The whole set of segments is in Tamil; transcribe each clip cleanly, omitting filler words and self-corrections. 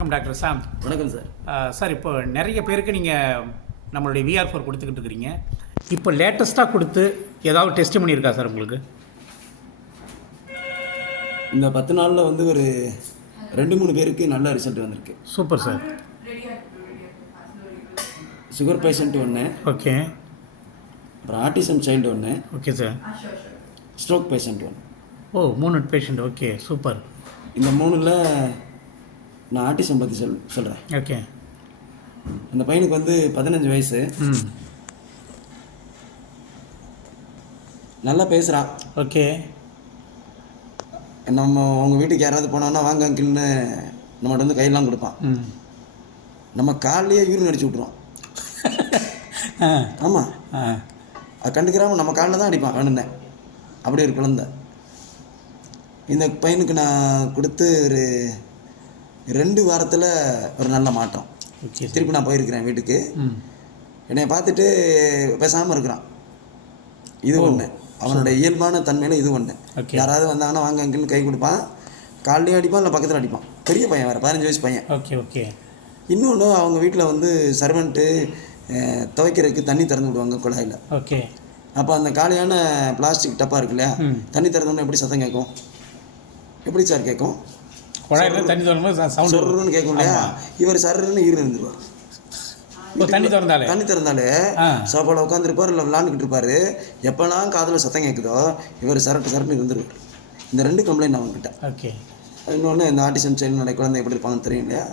வணக்கம் டாக்டர் சாம். வணக்கம் சார். சார், இப்போ நிறைய பேருக்கு நீங்கள் நம்மளுடைய VR4 கொடுத்துக்கிட்டு இருக்கிறீங்க. இப்போ லேட்டஸ்ட்டாக கொடுத்து ஏதாவது டெஸ்ட் பண்ணியிருக்கா சார் உங்களுக்கு? இந்த 10 நாளில் வந்து ஒரு 2-3 பேருக்கு நல்ல ரிசல்ட் வந்திருக்கு. Super sir. சுகர் பேஷண்ட் ஒன்று, ஓகே. அப்புறம் ஆட்டிசம் சைல்டு ஒன்று, ஓகே சார். ஸ்ட்ரோக் பேஷண்ட் ஒன்று. ஓ, 3 பேஷண்ட். Okay, super. இந்த 3ல் நான் ஆட்டிசம் பற்றி சொல்கிறேன். ஓகே. அந்த பையனுக்கு வந்து 15 வயசு. நல்லா பேசுகிறான். ஓகே. நம்ம உங்கள் வீட்டுக்கு யாராவது போனோன்னா வாங்க அங்கிள்னு நம்மகிட்ட வந்து கையெல்லாம் கொடுப்பான். நம்ம காலையே யூரின் அடிச்சு விட்ருவோம். ஆமாம், அது கண்டுக்கிறாமல் நம்ம காலில் தான் அடிப்பான் வேணுன்னேன். அப்படி ஒரு குழந்தை. இந்த பையனுக்கு நான் கொடுத்து ஒரு 2 வாரத்தில் ஒரு நல்ல மாற்றம். திருப்பி நான் போயிருக்கிறேன் வீட்டுக்கு. என்னை பார்த்துட்டு பேசாமல் இருக்கிறான். இது ஒன்று, அவனோட இயல்பான தன்மையில் இது ஒன்று. யாராவது வந்தாங்கன்னா வாங்க அங்கிள்னு கை கொடுப்பான், காலையும் அடிப்பான், இல்லை பக்கத்தில் அடிப்பான். பெரிய பையன், வேறு 15 வயசு பையன். Okay okay. இன்னொன்று, அவங்க வீட்டில் வந்து சர்வெண்ட்டு துவைக்கிறதுக்கு தண்ணி திறந்து விடுவாங்க குழாயில். ஓகே. அப்போ அந்த காலியான பிளாஸ்டிக் டப்பா இருக்கு இல்லையா, தண்ணி திறந்தோன்னா எப்படி சத்தம் கேட்கும்? எப்படி சார் கேட்கும்? குழாயில் தண்ணி திறந்து சவுண்ட் சொல்றன்னு கேட்கும் இல்லையா? இவர் சர்ன்னு ஈரன் இருந்துருவார். தண்ணி திறந்தாலே சோஃபாவில் உட்காந்துருப்பார், இல்லை விளாண்டுக்கிட்டு இருப்பார். எப்போலாம் காதில் சத்தம் கேட்குதோ இவர் சரட்டுன்னு இருந்துருவார். இந்த 2 கம்ப்ளைண்ட் அவங்ககிட்ட. ஓகே. இன்னொன்று, இந்த ஆட்டிசம் சைல்டு குழந்தை எப்படி இருப்பாங்கன்னு தெரியும் இல்லையா?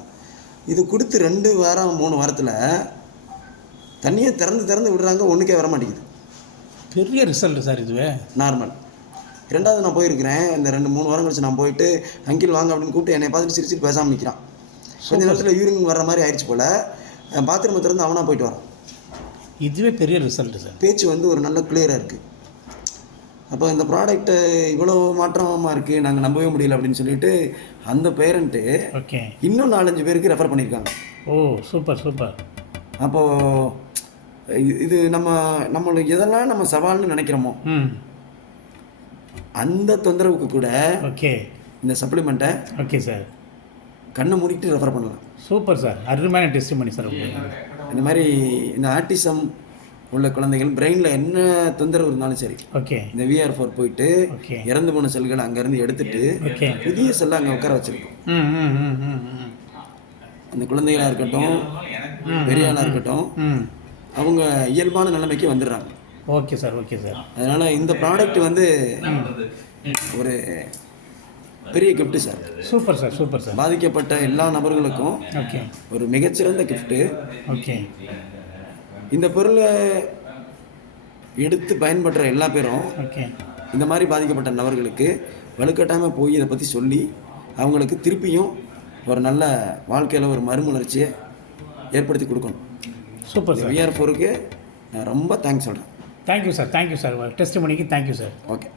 இது கொடுத்து 2 வாரம் 3 வாரத்தில் தண்ணியை திறந்து விடுறாங்க, ஒன்றுக்கே வர மாட்டேங்குது. பெரிய ரிசல்ட் சார் இதுவே. நார்மல். 2வது நான் போயிருக்கிறேன். இந்த 2-3 வாரம் கழிச்சு நான் போயிட்டு அங்கிள் வாங்க அப்படின்னு கூப்பிட்டு என்னை பார்த்துட்டு சிரிச்சிட்டு பேசாமல் நிற்கிறான். கொஞ்ச நேரத்தில் யூரின் வர்ற மாதிரி ஆயிடுச்சு போல். பாத்ரூமை திறந்து அவனாக போயிட்டு வரான். இதுவே பெரிய ரிசல்ட் சார். பேச்சு வந்து ஒரு நல்ல கிளியராக இருக்குது. அப்போ இந்த ப்ராடக்ட்டு இவ்வளோ மாற்றமாக இருக்குது, நாங்கள் நம்பவே முடியல அப்படின்னு சொல்லிட்டு அந்த பேரண்ட்டு ஓகே இன்னும் 4-5 பேருக்கு ரெஃபர் பண்ணியிருக்காங்க. ஓ, சூப்பர் சூப்பர். அப்போது இது நம்மளுக்கு எதெல்லாம் நம்ம சவால்னு நினைக்கிறோமோ அந்த தொந்தரவுக்கு கூட ஓகே இந்த சப்ளிமெண்ட்டை ஓகே சார் கண்ணை மூடிட்டு ரெஃபர் பண்ணலாம். Super sir. அருமையான டெஸ்ட் பண்ணி சார். இந்த மாதிரி இந்த ஆட்டிசம் உள்ள குழந்தைகள் பிரெயினில் என்ன தொந்தரவு இருந்தாலும் சரி, ஓகே, இந்த VR4 போயிட்டு இறந்து போன செல்களை அங்கேருந்து எடுத்துட்டு புதிய செல்லை அங்கே உட்கார வச்சிருக்கோம். அந்த குழந்தைகளாக இருக்கட்டும், பெரிய ஆளாக இருக்கட்டும், அவங்க இயல்பான நிலைமைக்கு வந்துடுறாங்க. Okay sir, okay sir. அதனால் இந்த ப்ராடக்ட் வந்து ஒரு பெரிய gift sir. Super sir, super sir. பாதிக்கப்பட்ட எல்லா நபர்களுக்கும் ஓகே ஒரு மிகச்சிறந்த கிஃப்ட்டு. ஓகே. இந்த பொருளை எடுத்து பயன்படுற எல்லா பேரும் ஓகே இந்த மாதிரி பாதிக்கப்பட்ட நபர்களுக்கு வலுக்கட்டாமல் போய் இதை பற்றி சொல்லி அவங்களுக்கு திருப்பியும் ஒரு நல்ல வாழ்க்கையில் ஒரு மறுமலர்ச்சியை ஏற்படுத்தி கொடுக்கணும். Super sir. VR4க்கு நான் ரொம்ப தேங்க்ஸ் சொல்கிறேன். Thank you sir, thank you sir. Test பண்ணிக்கு தேங்க்யூ சார். ஓகே.